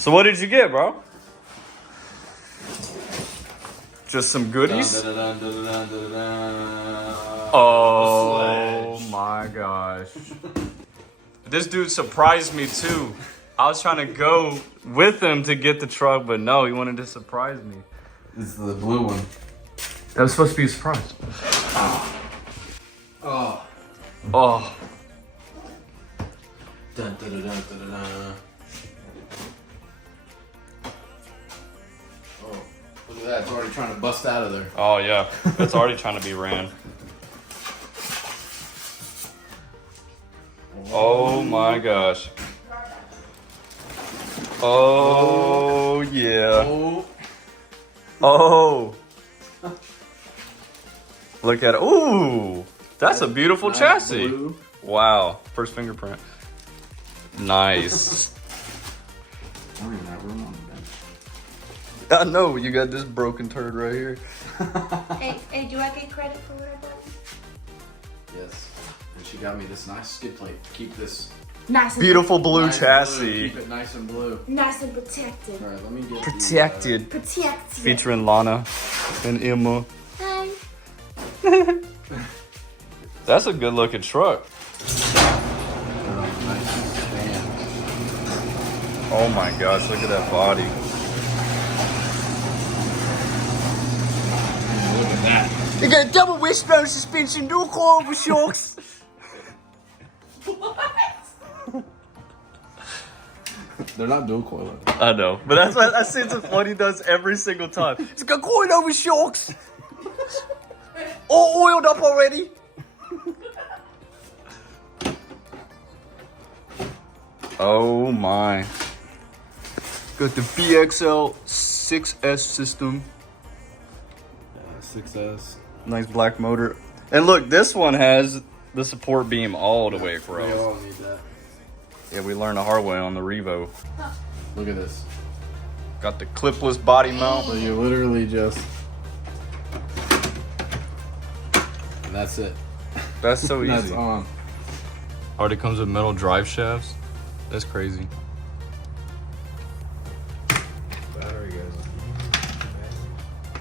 So what did you get, bro? Just some goodies? Oh my gosh. This dude surprised me too. I was trying to go with him to get the truck, but no, he wanted to surprise me. This is the blue one. That was supposed to be a surprise. Oh. Oh. Dun, dun, dun, dun, dun, dun. Oh, look at that. It's already trying to bust out of there. Oh yeah, it's already trying to be ran. Oh my gosh. Oh yeah. Oh. Oh. Look at it. Ooh. That's a beautiful Nice chassis. blue. Wow. First fingerprint. Nice. I don't even have room on the bench. I know. You got this broken turd right here. Hey, do I get credit for what I bought? Yes. And she got me this nice skid plate. Keep this Nice and Beautiful blue nice chassis. Blue. Keep it nice and blue. Nice and protected. All right, let me get Protected. Protected. Featuring Lana and Emma. Hi. That's a good looking truck. nice stand. Oh my gosh, look at that body. Look at that. You got double wishbone suspension, dual coil with shocks. They're not dual coil. I know, but that's what what he does every single time. It's got coil over shocks. All oiled up already. Oh my. Got the VXL 6S system. 6S. Nice black motor. And look, this one has the support beam all the way We across. all need that. Yeah, we learned the hard way on the Revo. Look at this. Got the clipless body mount. So you literally just. And that's it. That's so easy. That's on. Already comes with metal drive shafts. That's crazy. Battery goes.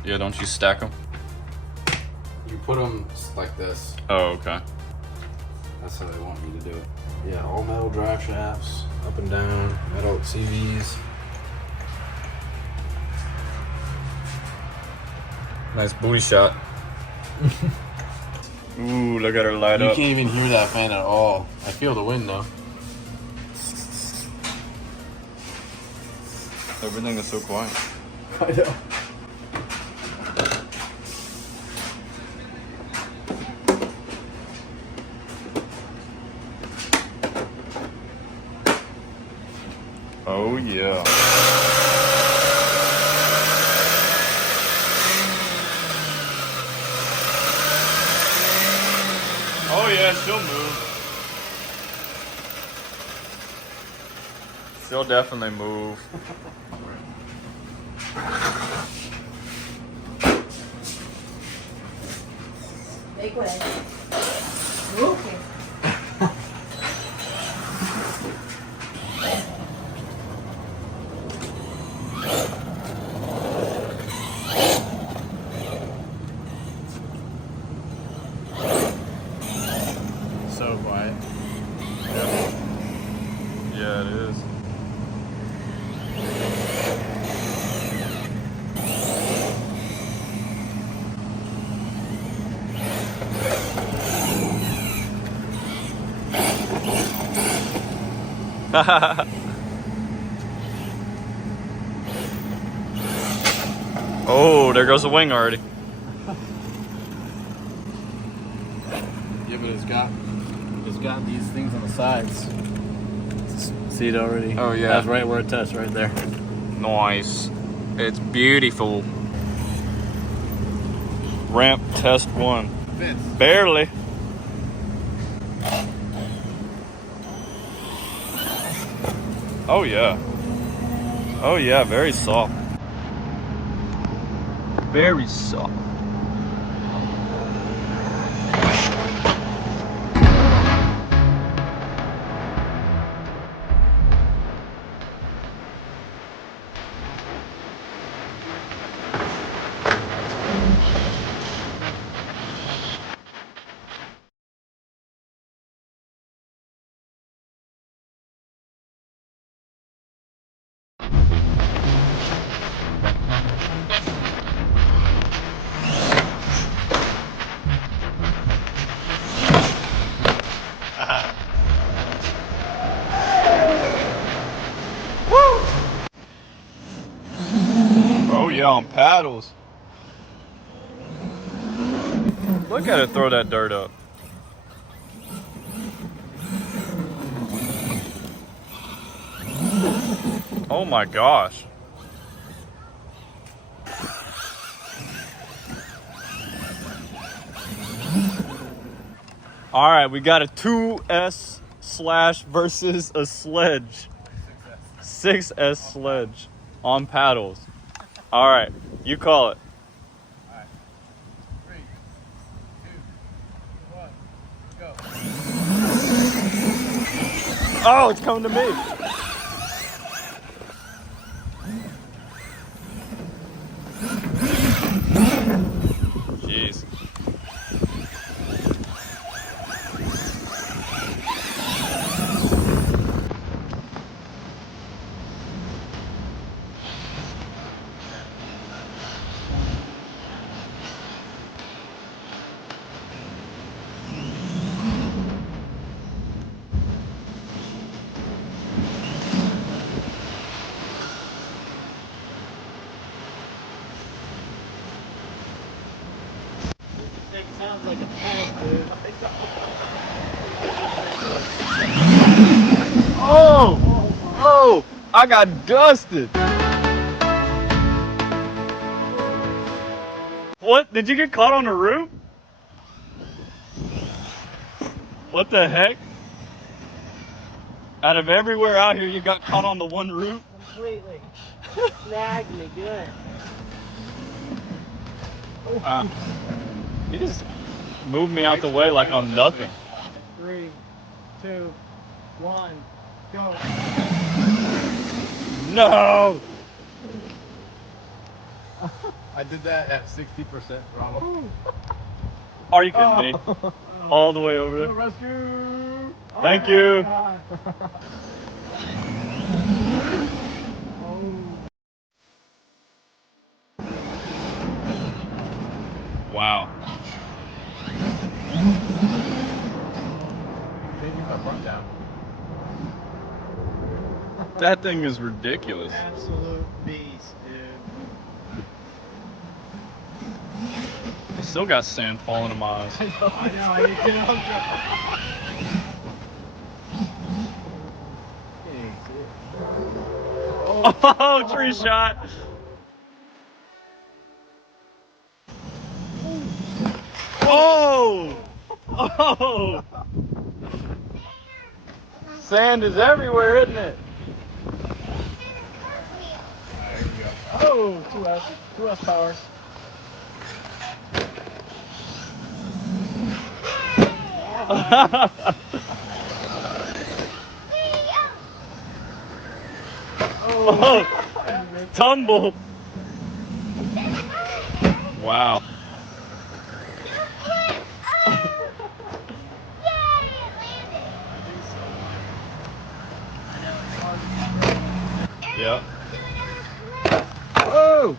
Yeah, don't you stack them? You put them like this. Oh, okay. That's how they want you to do it. Yeah, all metal drive shafts, up and down, metal CVs. Nice booty shot. Ooh, look at her light You up. can't even hear that fan at all. I feel the wind though. Everything is so quiet. I know. Oh, yeah. Oh, yeah, she'll move. She'll definitely move. Big way. Okay. So quiet. Yeah, it is. Oh, there goes the wing already. Yeah, but it's got these things on the sides. See it already? Oh, yeah. That's right where it touched, right there. Nice. It's beautiful. Ramp test 1. Fits. Barely. Oh yeah. Oh yeah, very soft. Very soft. yeah, on paddles. Look at it throw that dirt up. Oh my gosh. All right, we got a 2S slash versus a sledge. 6S sledge on paddles. All right, you call it. All right. 3, 2, 1, go. Oh, it's coming to me. Jeez. It sounds like a tank, dude. Oh, I got dusted. What? Did you get caught on the roof? What the heck? Out of everywhere out here, you got caught on the one roof? Completely. Snagged me good. He just moved me out the way like I'm nothing. 3, 2, 1, go. No! I did that at 60% throttle. Are you kidding me? All the way over there. Rescue! Thank you. Wow. Maybe my front down. That thing is ridiculous. Absolute beast, dude. I still got sand falling in my eyes. I know. I need to get out there. Oh, tree shot. Oh! Oh! Sand is everywhere, isn't it? Oh, 2S power. Oh, tumble. Wow. Yeah. Oh!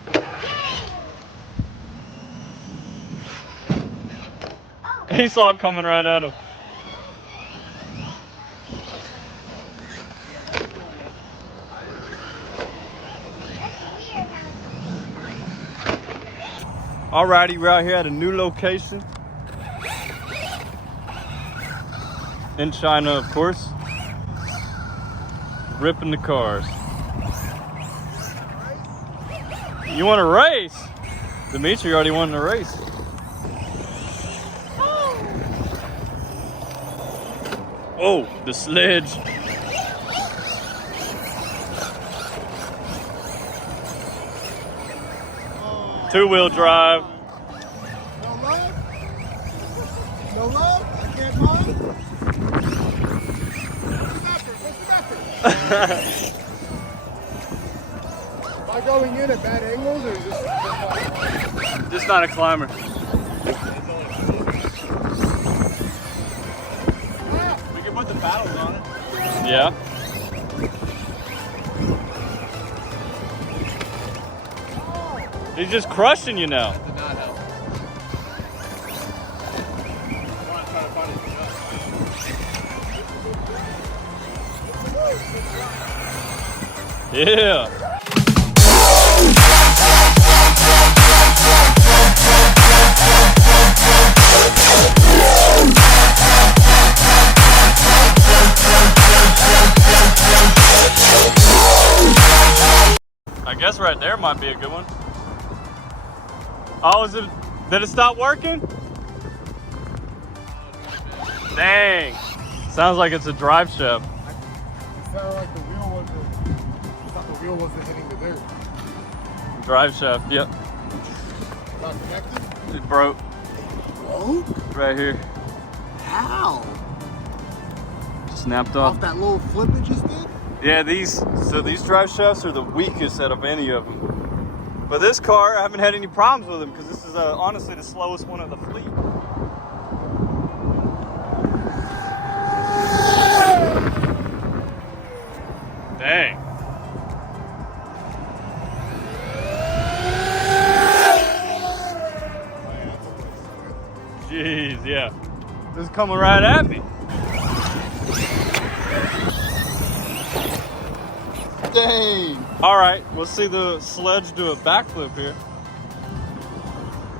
He saw it coming right at him. Alrighty, we're out here at a new location. In China, of course. Ripping the cars. You want to race? Dimitri already wanted to race. Oh, the sledge. Two-wheel drive. No love? No love? I can't mind? Am I going in at bad angles or just... Just not a climber. We can put the paddles on it. Yeah. He's just crushing you now. Did not help. I want to try to find his Yeah. guess right there might be a good one. Oh, is it? Did it stop working? Dang. Sounds like it's a drive shaft. It sounded like the wheel wasn't. I thought the wheel wasn't hitting the dirt. Drive shaft, yep. Not connected? It broke. Broke? Right here. How? Snapped off. Off that little flip it just did? Yeah, these drive shafts are the weakest out of any of them. But this car, I haven't had any problems with them because this is honestly the slowest one of the fleet. Dang. Jeez, yeah. This is coming right at me. Dang. All right, we'll see the Sledge do a backflip here.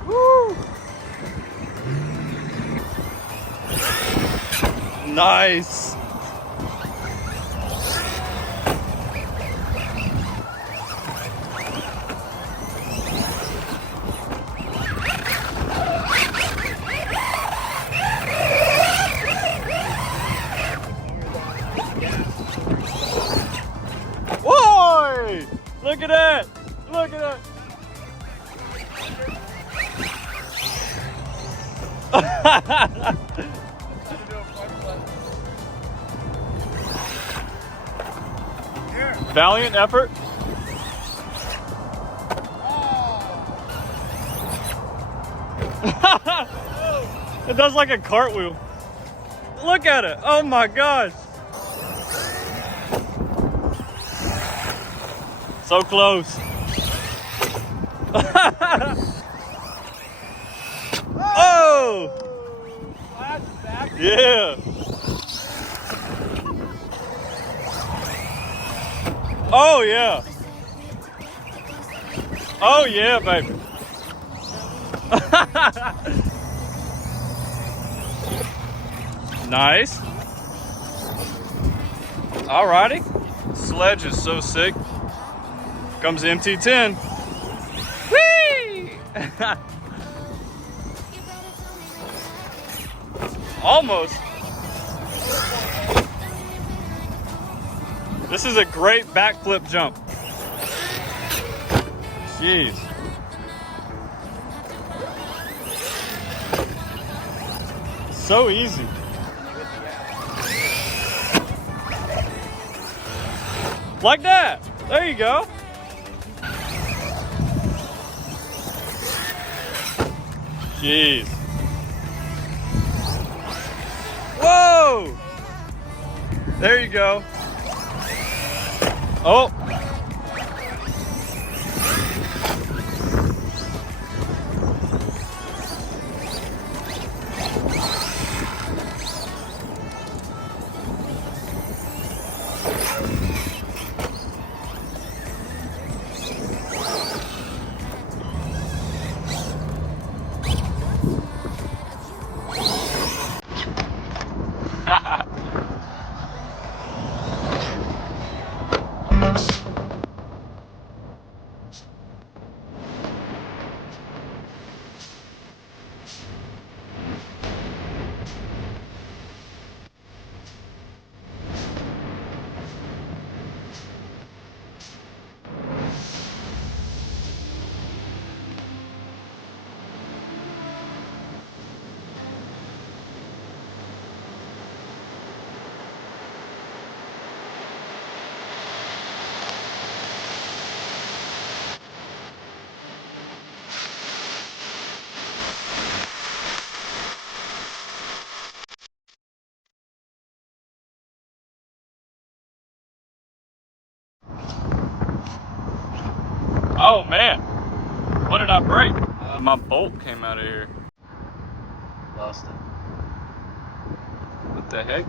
Woo! Nice. Whoa! Look at that! Look at that! Valiant effort. It does like a cartwheel. Look at it. Oh my gosh. So close. Oh! Yeah. Oh yeah. Oh yeah, baby. Nice. Alrighty. Sledge is so sick. Comes the MT10. Whee! Almost. This is a great backflip jump. Jeez. So easy. Like that. There you go. Jeez. Whoa! There you go. Oh. Oh man, what did I break? My bolt came out of here. Lost it. What the heck?